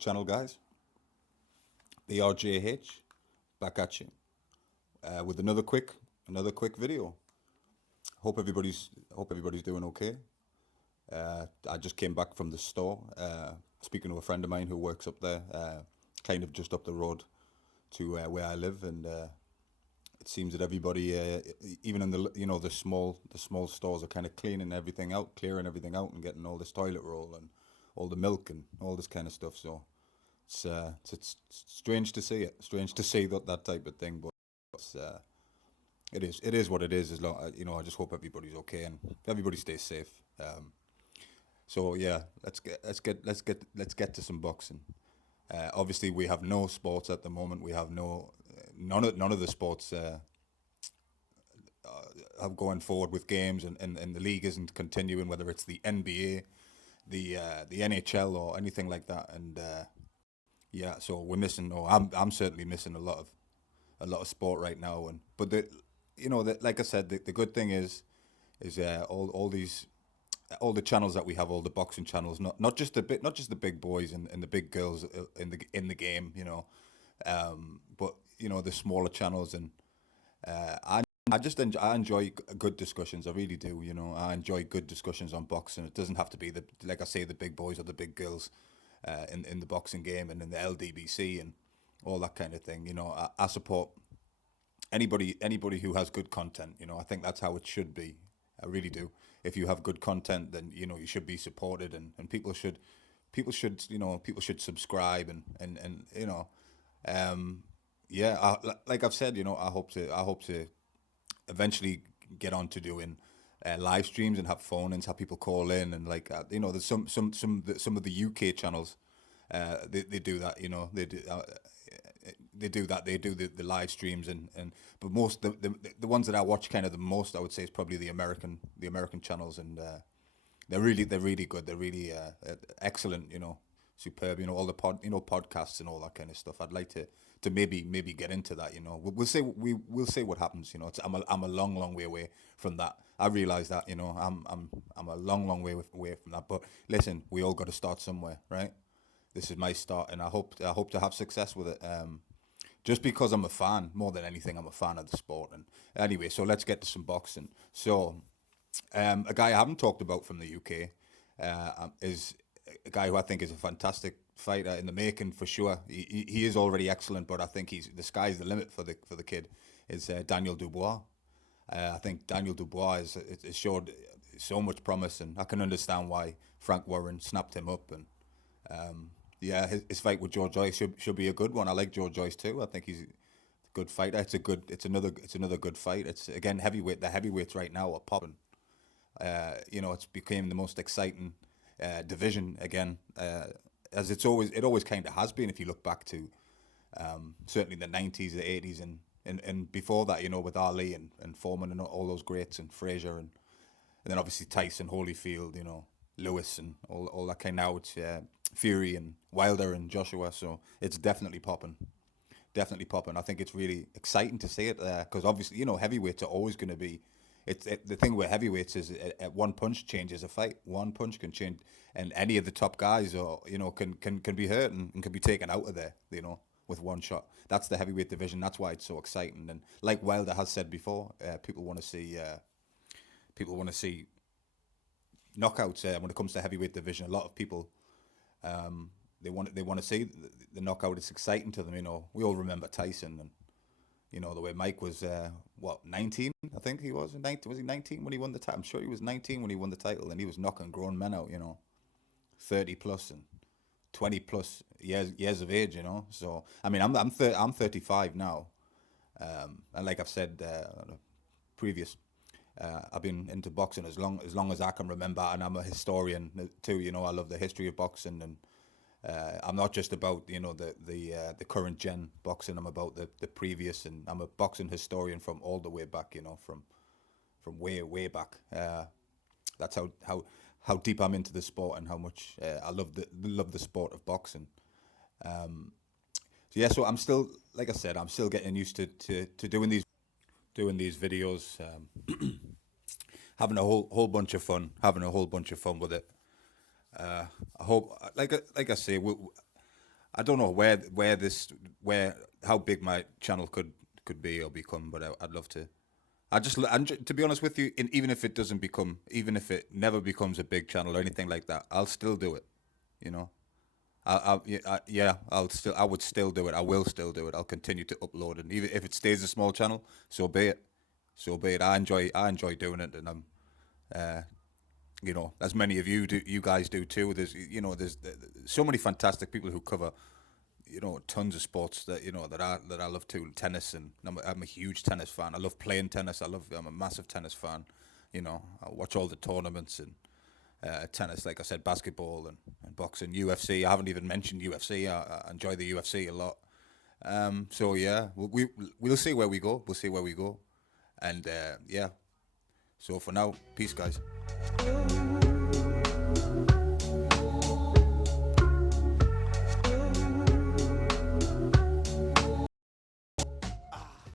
channel, guys. BRJH back at you with another quick video. Hope everybody's doing okay. I just came back from the store, speaking to a friend of mine who works up there, kind of just up the road to where I live, and it seems that everybody, even in the small stores, are kind of clearing everything out, and getting all this toilet roll and all the milk and all this kind of stuff. So it's strange to see strange to see that type of thing, but it's, it is what it is. As long I just hope everybody's okay and everybody stays safe. So yeah, let's get to some boxing. Obviously, we have no sports at the moment. We have none of the sports have going forward with games, and the league isn't continuing. Whether it's the NBA, the NHL, or anything like that, and yeah, so we're missing. Or I'm certainly missing a lot of sport right now. But like I said, the good thing is all the channels that we have, all the boxing channels, not just the big boys and the big girls in the game, but the smaller channels, and I enjoy good discussions. I really do. I enjoy good discussions on boxing. It doesn't have to be like I say, the big boys or the big girls in the boxing game and in the LDBC and all that kind of thing. I support anybody who has good content. I think that's how it should be. I really do. If you have good content, then you should be supported, and people should subscribe, and yeah. Like I've said, I hope to eventually get on to doing live streams and have phone-ins, have people call in, and there's some of the UK channels, they do that. They do that. They do the live streams, and but most the ones that I watch kind of the most, I would say, is probably the American channels, and they're really good. They're really excellent. Superb. All the podcasts and all that kind of stuff. I'd like to maybe get into that. We'll see what happens. I'm a long way away from that. I realize that. I'm a long way away from that. But listen, we all got to start somewhere, right? This is my start, and I hope to have success with it. Just because I'm a fan, more than anything, I'm a fan of the sport. And anyway, so let's get to some boxing. So, a guy I haven't talked about from the UK is a guy who I think is a fantastic fighter in the making for sure. He is already excellent, but I think the sky's the limit for the kid. Is Daniel Dubois. I think Daniel Dubois is showed so much promise, and I can understand why Frank Warren snapped him up. And yeah, his fight with George Joyce should be a good one. I like George Joyce too. I think he's a good fighter. It's another good fight. It's again heavyweight. The heavyweights right now are popping. It's became the most exciting division again, as it always kind of has been. If you look back to certainly the 90s, the 80s, and before that, with Ali and Foreman and all those greats, and Frazier, and then obviously Tyson, Holyfield, Lewis, and all that kind. Now it's Fury and Wilder and Joshua. So it's definitely popping. Definitely popping. I think it's really exciting to see it because obviously, heavyweights are always going to be. The thing with heavyweights is at one punch changes a fight. One punch can change, and any of the top guys can be hurt and can be taken out of there. With one shot. That's the heavyweight division. That's why it's so exciting. And like Wilder has said before, people want to see knockouts when it comes to heavyweight division. A lot of people they want to see the knockout. It's exciting to them. We all remember Tyson, and the way Mike was 19, I think he was. Was he 19 when he won the title? I'm sure he was 19 when he won the title, and he was knocking grown men out, 30 plus and 20 plus years of age, So I mean, I'm 35 now, and like I've said previous, I've been into boxing as long as I can remember, and I'm a historian too. I love the history of boxing, and I'm not just about the current gen boxing. I'm about the previous, and I'm a boxing historian from all the way back. From way back. That's how deep I'm into the sport, and how much I love the sport of boxing. So yeah, so I'm still, like I said, I'm still getting used to doing these videos, having a whole bunch of fun with it. I hope, like I say, I don't know where how big my channel could be or become, but I'd love to. To be honest with you, even if it doesn't become, even if it never becomes a big channel or anything like that, I'll still do it. You know, yeah, I would still do it. I will still do it. I'll continue to upload, and even if it stays a small channel, so be it. So be it. I enjoy doing it, and I'm, uh, as many of you guys do too. There's so many fantastic people who cover, tons of sports that that I love too. Tennis, and I'm a huge tennis fan. I love playing tennis. I'm a massive tennis fan. I watch all the tournaments and tennis, like I said, basketball and boxing, UFC. I haven't even mentioned UFC. I enjoy the UFC a lot. So yeah, we'll see where we go. We'll see where we go, and yeah. So for now, peace, guys.